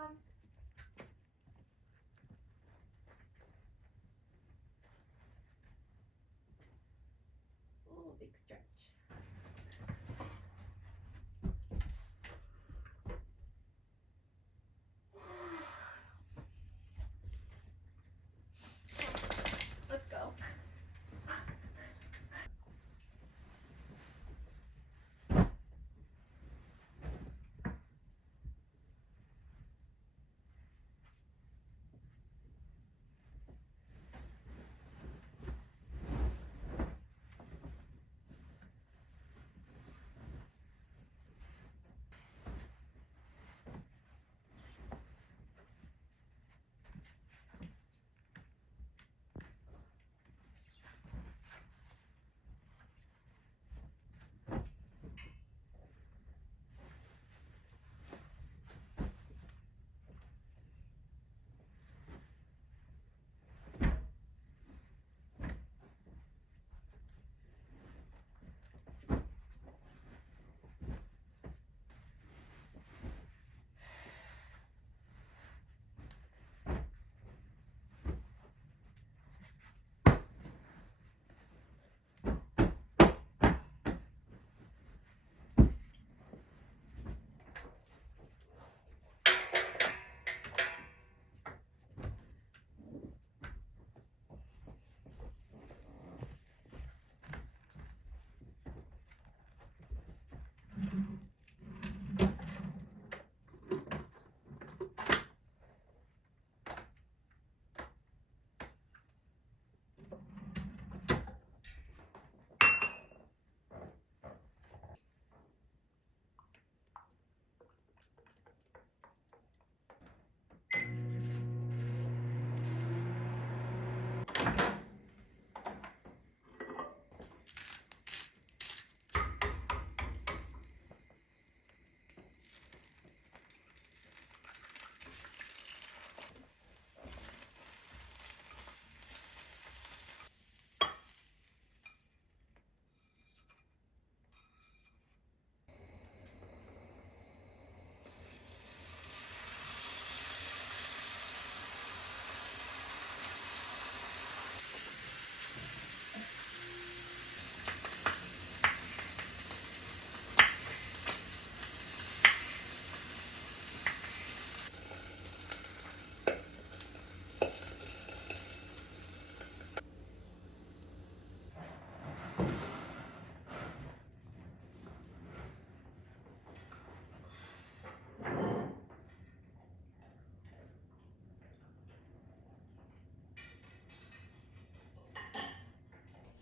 Come. Oh, big stretch. Let's go.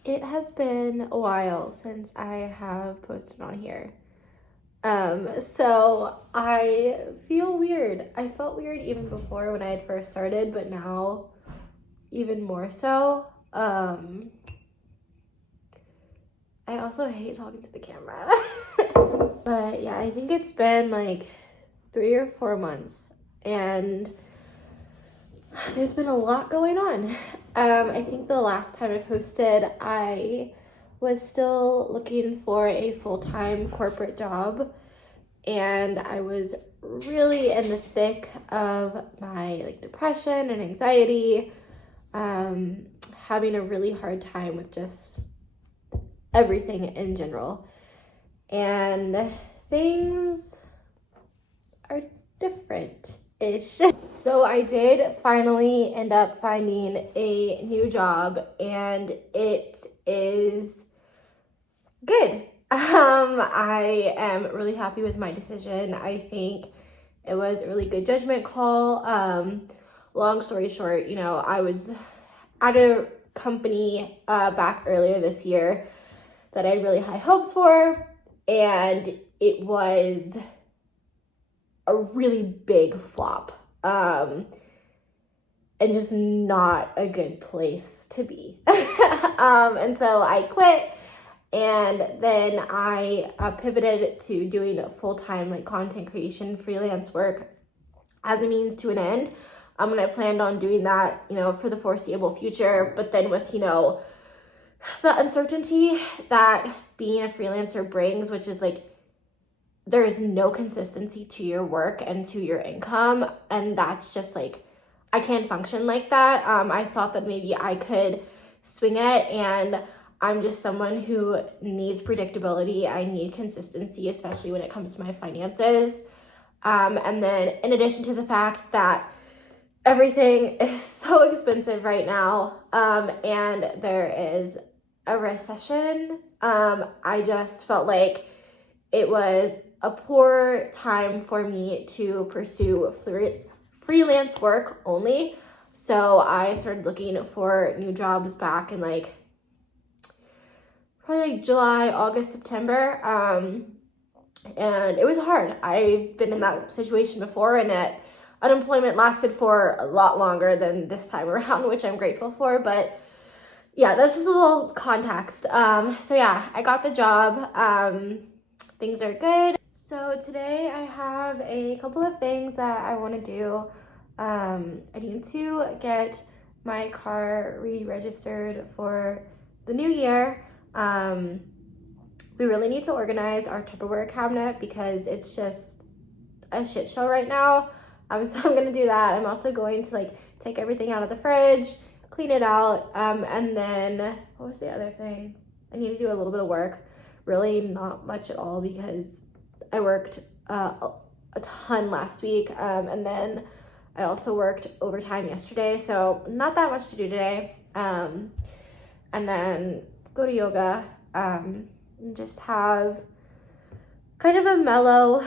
It has been a while since I have posted on here. So I feel weird. I felt weird even before when I had first started, but now even more so. I also hate talking to the camera. But yeah, I think it's been like 3 or 4 months and there's been a lot going on. I think the last time I posted, I was still looking for a full-time corporate job and I was really in the thick of my depression and anxiety, having a really hard time with just everything in general. And things are different-ish. So I did finally end up finding a new job and it is good. I am really happy with my decision. I think it was a really good judgment call. Long story short, I was at a company back earlier this year that I had really high hopes for, and it was a really big flop, and just not a good place to be. And so I quit, and then I pivoted to doing full-time content creation freelance work as a means to an end. And I planned on doing that, for the foreseeable future, but then with, the uncertainty that being a freelancer brings, which is there is no consistency to your work and to your income, and that's just like, I can't function like that. I thought that maybe I could swing it, and I'm just someone who needs predictability. I need consistency, especially when it comes to my finances. And then in addition to the fact that everything is so expensive right now, and there is a recession, I just felt like it was a poor time for me to pursue freelance work only. So I started looking for new jobs back in like probably like July, August, September. And it was hard. I've been in that situation before, and unemployment lasted for a lot longer than this time around, which I'm grateful for. But yeah, that's just a little context. So yeah, I got the job. Things are good. So today I have a couple of things that I want to do. I need to get my car re-registered for the new year. We really need to organize our Tupperware cabinet because it's just a shit show right now. So I'm gonna do that. I'm also going to like take everything out of the fridge, clean it out, and then what was the other thing? I need to do a little bit of work. Really not much at all because I worked a ton last week, and then I also worked overtime yesterday, so not that much to do today. And then go to yoga, and just have kind of a mellow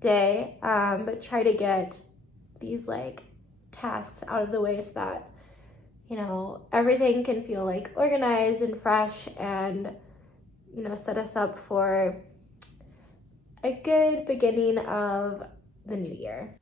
day, but try to get these like tasks out of the way so that, you know, everything can feel like organized and fresh, and, you know, set us up for a good beginning of the new year.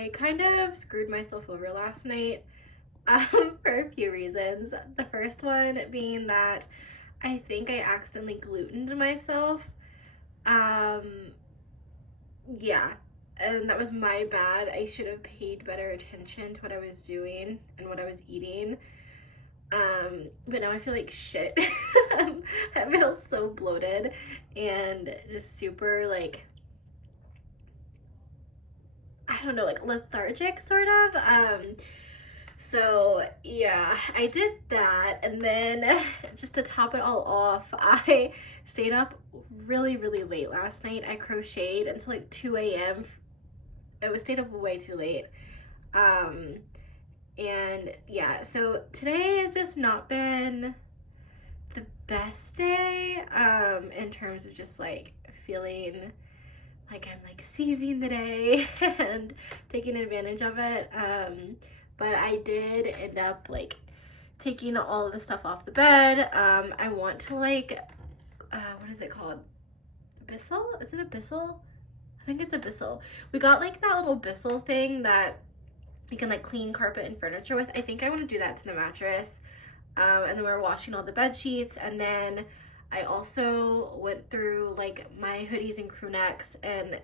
I kind of screwed myself over last night for a few reasons. The first one being that I think I accidentally glutened myself. Yeah, and that was my bad. I should have paid better attention to what I was doing and what I was eating. But now I feel like shit. I feel so bloated and just super like, I don't know, like lethargic sort of. So yeah, I did that, and then just to top it all off, I stayed up really late last night. I crocheted until like 2 a.m. I was stayed up way too late. And yeah, so today has just not been the best day in terms of just like feeling like I'm like seizing the day and taking advantage of it. But I did end up like taking all of the stuff off the bed. I want to like, what is it called? Bissell? Is it a Bissell? I think it's a Bissell. We got like that little Bissell thing that you can like clean carpet and furniture with. I think I want to do that to the mattress. And then we're washing all the bed sheets, and then I also went through like my hoodies and crew necks and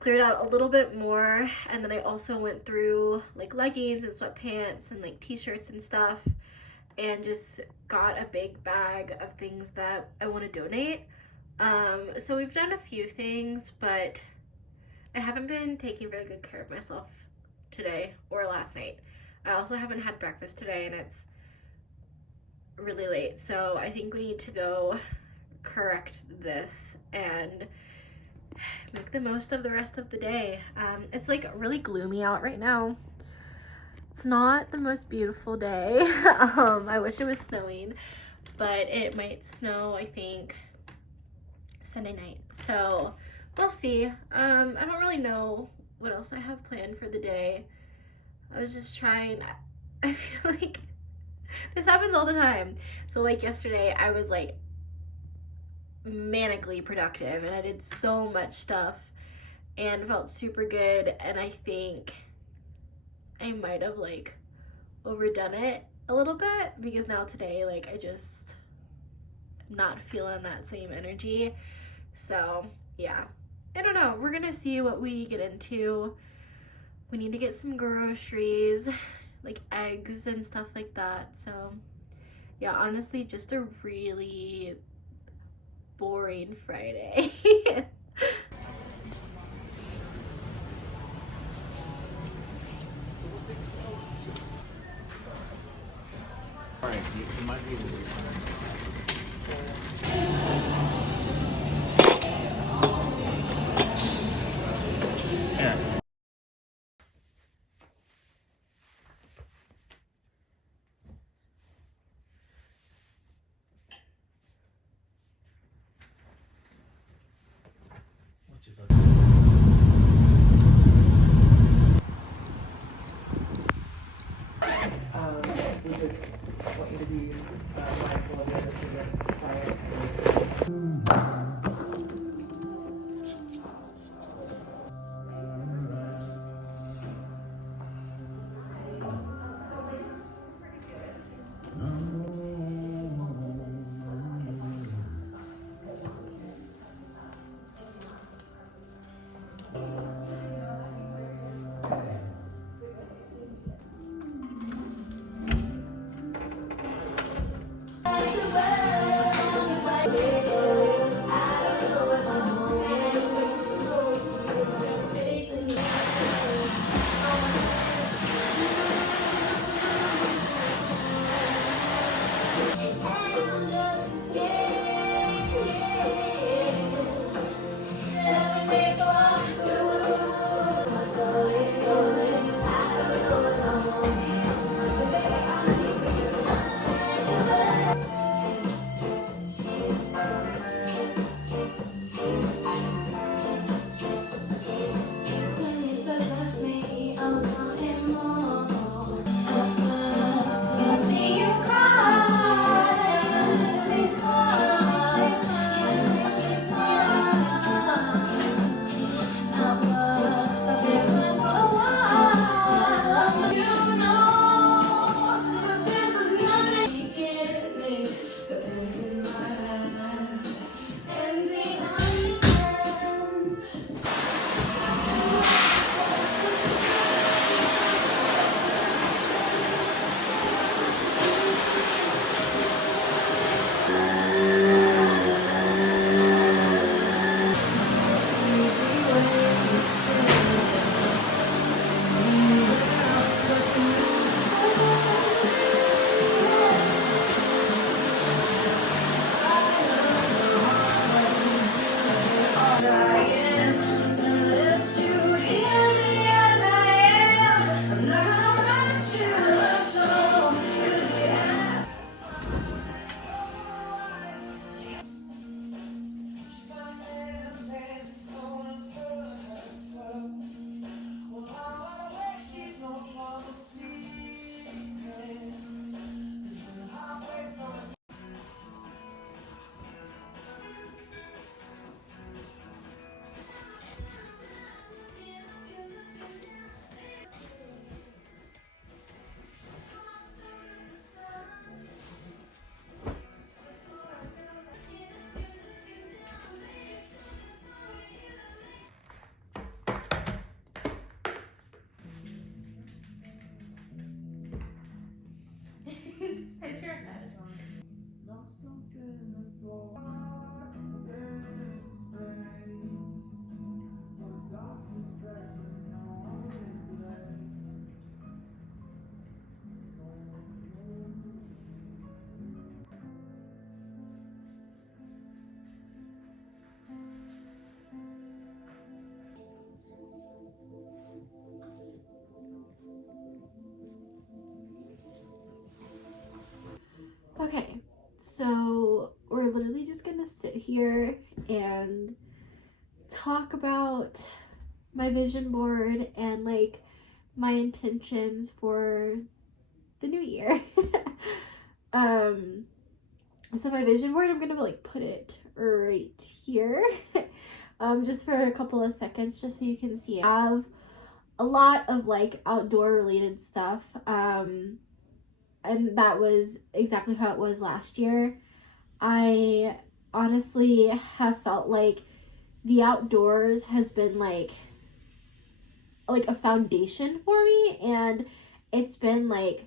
cleared out a little bit more. And then I also went through like leggings and sweatpants and like t-shirts and stuff, and just got a big bag of things that I want to donate. So we've done a few things, but I haven't been taking very good care of myself today or last night. I also haven't had breakfast today, and it's really late, so I think we need to go correct this and make the most of the rest of the day. It's like really gloomy out right now. It's not the most beautiful day. I wish it was snowing, but it might snow, I think, Sunday night, so we'll see. I don't really know what else I have planned for the day. I was just trying, I feel like this happens all the time. So like yesterday I was like manically productive and I did so much stuff and felt super good, and I think I might have like overdone it a little bit, because now today like I just am not feeling that same energy. So yeah, I don't know, we're gonna see what we get into. We need to get some groceries, like eggs and stuff like that. So yeah, honestly, just a really boring Friday. All right, you might be able to. Yeah. We just want you to be mindful of the other students' quiet here and talk about my vision board and like my intentions for the new year. So my vision board, I'm gonna like put it right here just for a couple of seconds just so you can see it. I have a lot of like outdoor related stuff, and that was exactly how it was last year. I honestly have felt like the outdoors has been like a foundation for me, and it's been like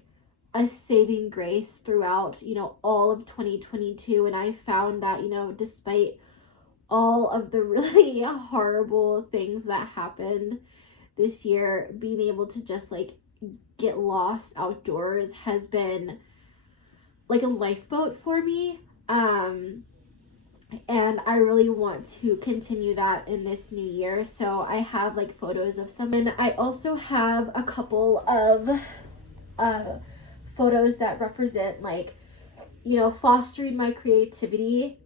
a saving grace throughout, you know, all of 2022. And I found that, you know, despite all of the really horrible things that happened this year, being able to just like get lost outdoors has been like a lifeboat for me. And I really want to continue that in this new year. So I have like photos of some, and I also have a couple of photos that represent like, you know, fostering my creativity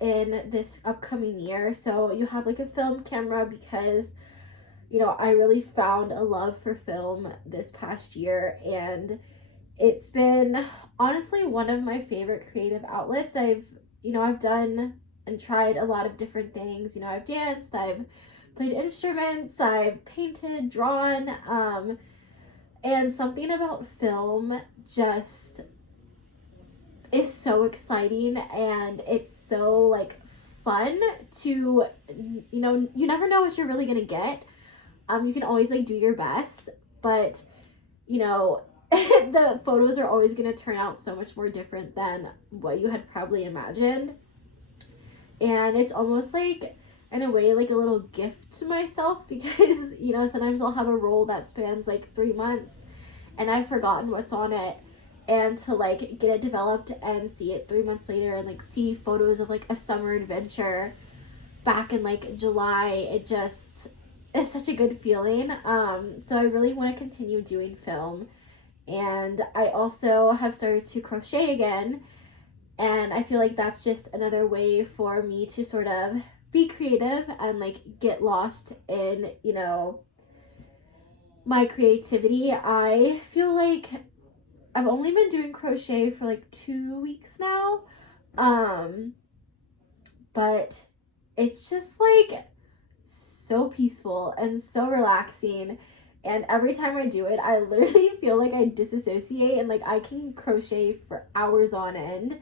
in this upcoming year. So you have like a film camera because, you know, I really found a love for film this past year, and it's been honestly one of my favorite creative outlets. I've done and tried a lot of different things. You know, I've danced, I've played instruments, I've painted, drawn, and something about film just is so exciting, and it's so like fun to, you know, you never know what you're really gonna get. You can always like do your best, but you know, the photos are always gonna turn out so much more different than what you had probably imagined. And it's almost like, in a way, like a little gift to myself, because, you know, sometimes I'll have a roll that spans like 3 months and I've forgotten what's on it, and to like get it developed and see it 3 months later and like see photos of like a summer adventure back in like July, it just is such a good feeling. So I really want to continue doing film, and I also have started to crochet again, and I feel like that's just another way for me to sort of be creative and like get lost in, you know, my creativity. I feel like I've only been doing crochet for like 2 weeks now, but it's just like so peaceful and so relaxing, and every time I do it I literally feel like I disassociate, and like I can crochet for hours on end.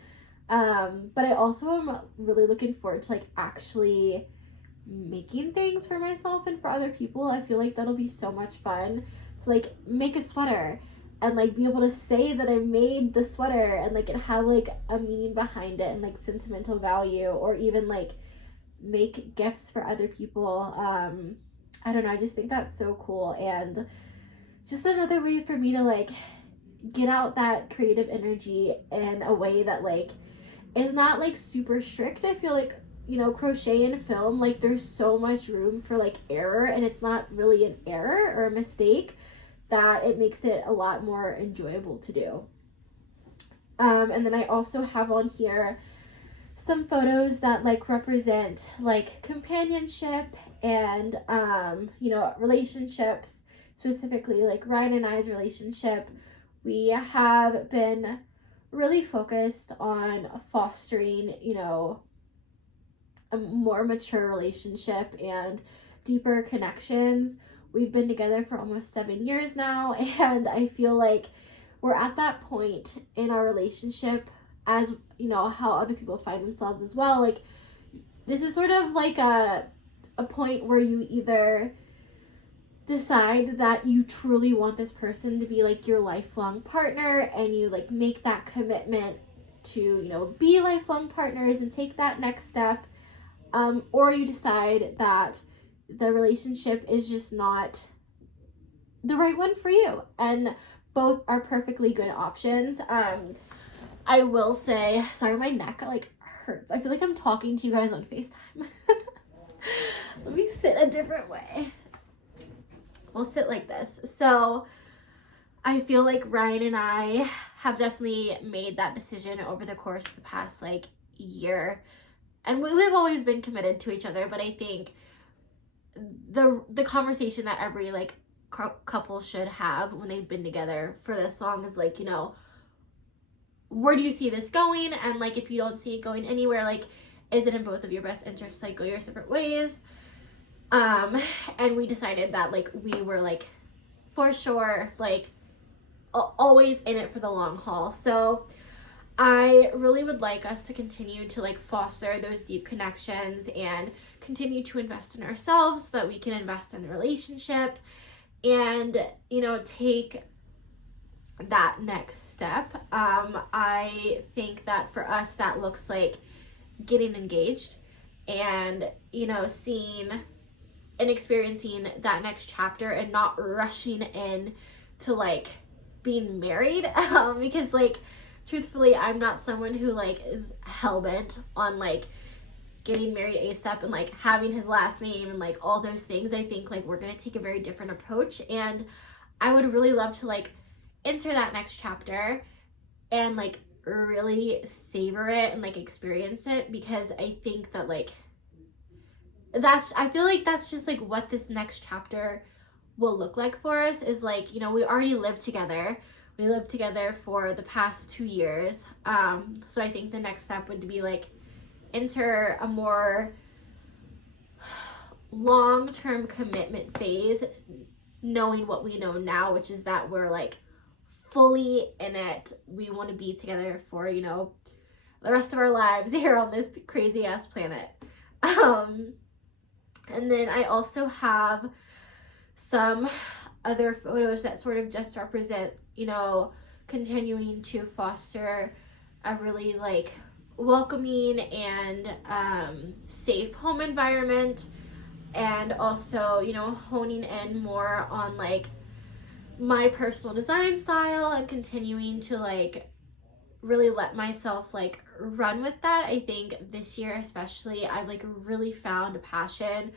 But I also am really looking forward to like actually making things for myself and for other people. I feel like that'll be so much fun to like make a sweater and like be able to say that I made the sweater, and like it have like a meaning behind it and like sentimental value, or even like make gifts for other people. I don't know, I just think that's so cool, and just another way for me to like get out that creative energy in a way that like is not like super strict. I feel like, you know, crochet and film, like there's so much room for like error, and it's not really an error or a mistake, that it makes it a lot more enjoyable to do. And then I also have on here some photos that like represent like companionship and you know, relationships, specifically like Ryan and I's relationship. We have been really focused on fostering, you know, a more mature relationship and deeper connections. We've been together for almost 7 years now, and I feel like we're at that point in our relationship, as you know, how other people find themselves as well. Like, this is sort of like a point where you either decide that you truly want this person to be like your lifelong partner, and you like make that commitment to, you know, be lifelong partners and take that next step, or you decide that the relationship is just not the right one for you, and both are perfectly good options. I will say, sorry, my neck like hurts. I feel like I'm talking to you guys on FaceTime. Let me sit a different way. We'll sit like this. So I feel like Ryan and I have definitely made that decision over the course of the past like year, and we've always been committed to each other, but I think the conversation that every like couple should have when they've been together for this long is like, you know, where do you see this going? And like, if you don't see it going anywhere, like, is it in both of your best interests, like, go your separate ways? And we decided that like we were like for sure like always in it for the long haul. So I really would like us to continue to like foster those deep connections and continue to invest in ourselves so that we can invest in the relationship and, you know, take that next step. I think that for us, that looks like getting engaged and, you know, seeing and experiencing that next chapter and not rushing in to like being married. Because like, truthfully, I'm not someone who like is hell-bent on like getting married ASAP and like having his last name and like all those things. I think like we're gonna take a very different approach, and I would really love to like enter that next chapter and like really savor it and like experience it, because I think that like I feel like that's just like what this next chapter will look like for us is like, you know, we already lived together. We lived together for the past 2 years. So I think the next step would be like enter a more long-term commitment phase, knowing what we know now, which is that we're like fully in it. We want to be together for, you know, the rest of our lives here on this crazy ass planet. And then I also have some other photos that sort of just represent, you know, continuing to foster a really like welcoming and safe home environment, and also, you know, honing in more on like my personal design style and continuing to like really let myself like run with that. I think this year especially I've like really found a passion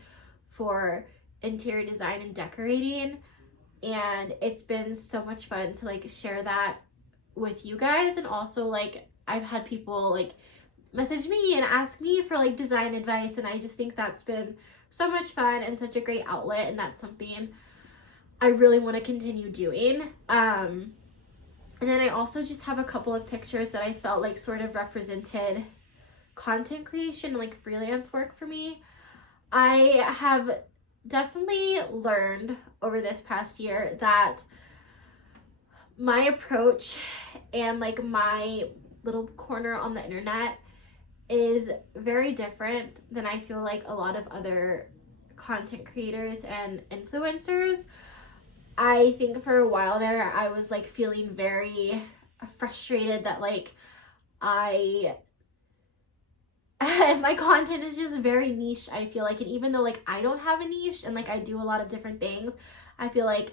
for interior design and decorating, and it's been so much fun to like share that with you guys. And also like I've had people like message me and ask me for like design advice, and I just think that's been so much fun and such a great outlet, and that's something I really want to continue doing. And then I also just have a couple of pictures that I felt like sort of represented content creation and like freelance work for me. I have definitely learned over this past year that my approach and like my little corner on the internet is very different than I feel like a lot of other content creators and influencers. I think for a while there I was like feeling very frustrated that like my content is just very niche, I feel like. And even though like I don't have a niche and like I do a lot of different things, I feel like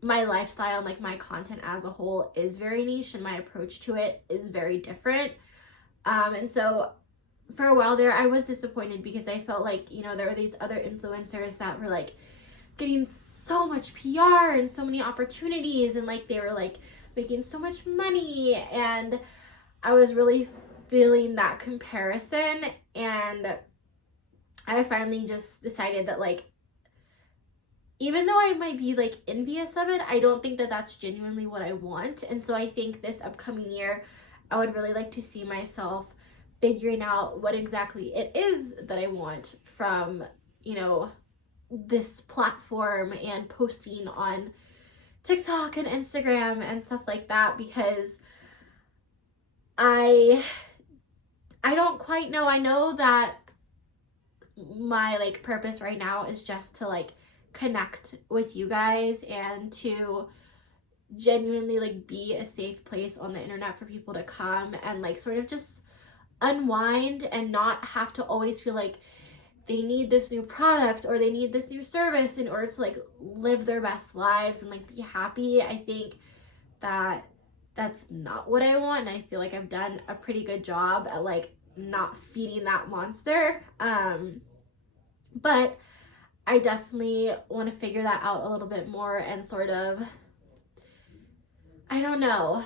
my lifestyle and like my content as a whole is very niche, and my approach to it is very different. And so for a while there I was disappointed because I felt like, you know, there were these other influencers that were like getting so much PR and so many opportunities, and like they were like making so much money, and I was really feeling that comparison. And I finally just decided that like, even though I might be like envious of it, I don't think that that's genuinely what I want. And so I think this upcoming year I would really like to see myself figuring out what exactly it is that I want from, you know, this platform and posting on TikTok and Instagram and stuff like that, because I don't quite know. I know that my like purpose right now is just to like connect with you guys and to genuinely like be a safe place on the internet for people to come and like sort of just unwind and not have to always feel like they need this new product or they need this new service in order to like live their best lives and like be happy. I think that that's not what I want, and I feel like I've done a pretty good job at like not feeding that monster. But I definitely want to figure that out a little bit more and sort of, I don't know,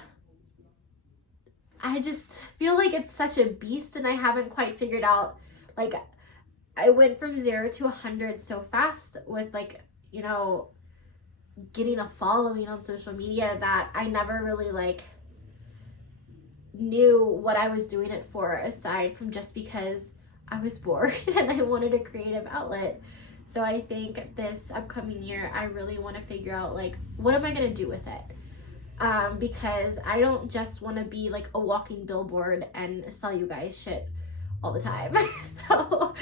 I just feel like it's such a beast, and I haven't quite figured out, like, I went from 0 to 100 so fast with, like, you know, getting a following on social media that I never really, like, knew what I was doing it for, aside from just because I was bored and I wanted a creative outlet. So I think this upcoming year, I really want to figure out, like, what am I going to do with it? Because I don't just want to be like a walking billboard and sell you guys shit all the time. So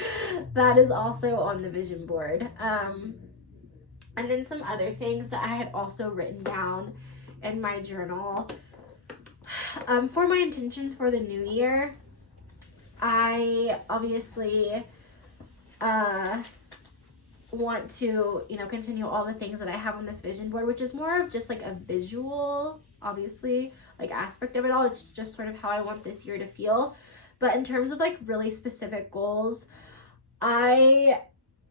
that is also on the vision board. And then some other things that I had also written down in my journal. For my intentions for the new year, I obviously want to, you know, continue all the things that I have on this vision board, which is more of just like a visual, obviously, like aspect of it all. It's just sort of how I want this year to feel. But in terms of like really specific goals, I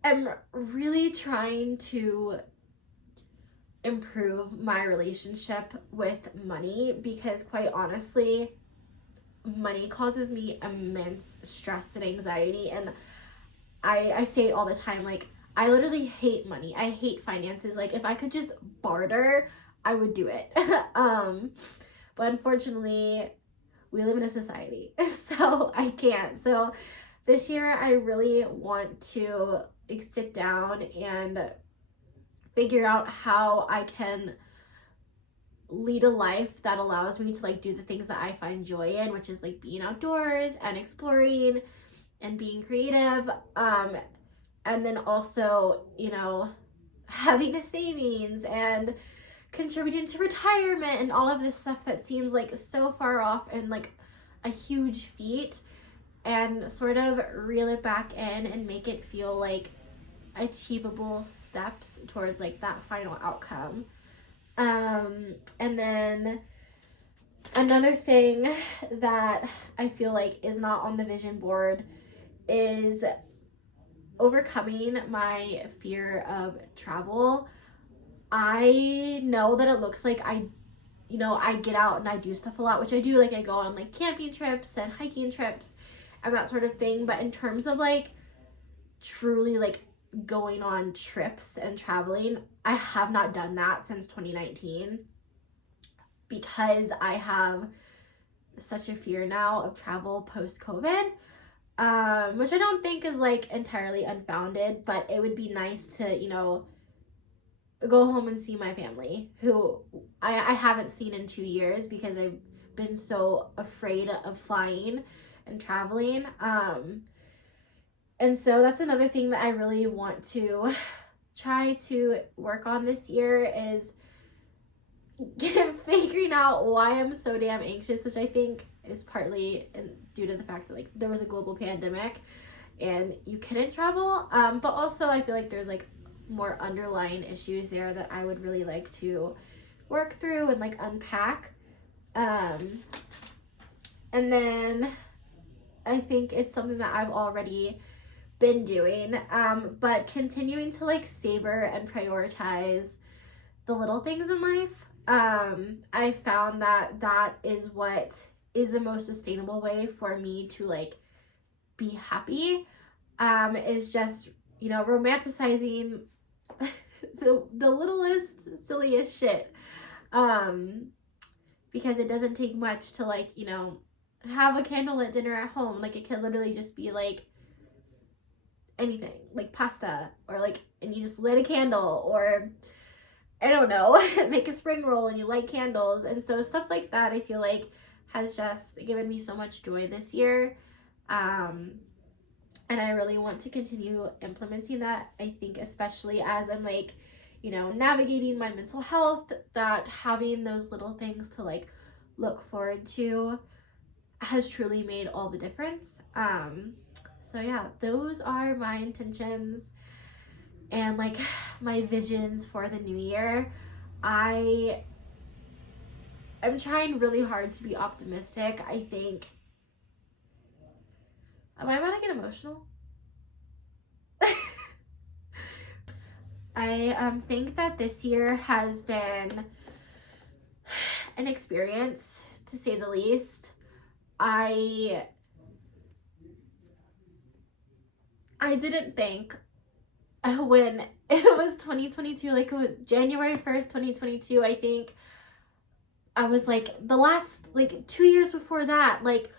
am really trying to improve my relationship with money, because quite honestly, money causes me immense stress and anxiety. And I say it all the time, like, I literally hate money. I hate finances. Like, if I could just barter, I would do it. But unfortunately, we live in a society, so I can't. So this year, I really want to like, sit down and figure out how I can lead a life that allows me to like do the things that I find joy in, which is like being outdoors and exploring and being creative. And then also, you know, having a savings and contributing to retirement and all of this stuff that seems like so far off and like a huge feat, and sort of reel it back in and make it feel like achievable steps towards like that final outcome. And then another thing that I feel like is not on the vision board is overcoming my fear of travel. I know that it looks like I get out and I do stuff a lot, which I do. Like, I go on like camping trips and hiking trips and that sort of thing. But in terms of like truly like going on trips and traveling, I have not done that since 2019, because I have such a fear now of travel post-COVID. Which I don't think is like entirely unfounded, but it would be nice to, you know, go home and see my family, who I haven't seen in 2 years because I've been so afraid of flying and traveling. And so that's another thing that I really want to try to work on this year, is figuring out why I'm so damn anxious, which I think is partly due to the fact that like there was a global pandemic and you couldn't travel, but also I feel like there's like more underlying issues there that I would really like to work through and like unpack. And then I think it's something that I've already been doing, but continuing to like savor and prioritize the little things in life. I found that that is what is the most sustainable way for me to like be happy, is just, you know, romanticizing the littlest, silliest shit, because it doesn't take much to like, you know, have a candlelit dinner at home. Like, it can literally just be like anything, like pasta, or like, and you just lit a candle, or I don't know, make a spring roll and you light candles. And so stuff like that I feel like has just given me so much joy this year. And I really want to continue implementing that. I think especially as I'm like, you know, navigating my mental health, that having those little things to like look forward to has truly made all the difference. So yeah, those are my intentions and like my visions for the new year. I'm trying really hard to be optimistic. I think, am I about to get emotional? I think that this year has been an experience, to say the least. I didn't think when it was 2022, like January 1st, 2022, I think I was like, the last like 2 years before that, like,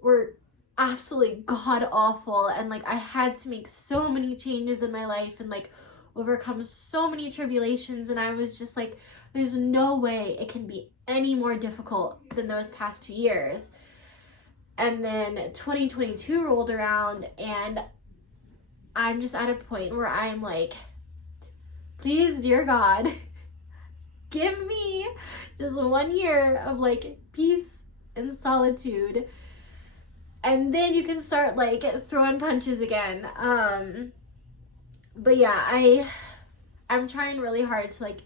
were absolutely god awful, and like I had to make so many changes in my life and like overcome so many tribulations, and I was just like, there's no way it can be any more difficult than those past 2 years. And then 2022 rolled around, and I'm just at a point where I'm like, please, dear God, give me just 1 year of like peace and solitude, and then you can start like throwing punches again. But yeah, I'm trying really hard to like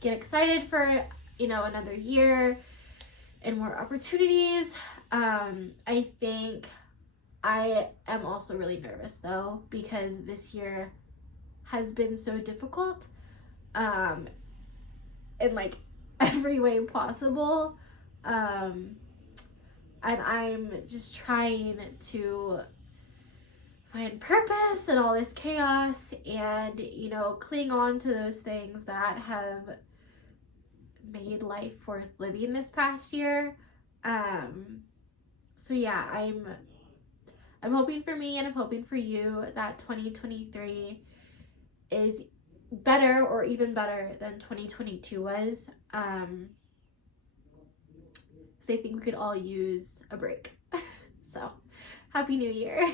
get excited for, you know, another year and more opportunities. I think I am also really nervous though, because this year has been so difficult in like every way possible. And I'm just trying to find purpose in all this chaos and, you know, cling on to those things that have made life worth living this past year. So yeah, I'm hoping for me, and I'm hoping for you that 2023 is better or even better than 2022 was. So I think we could all use a break. So, Happy New Year.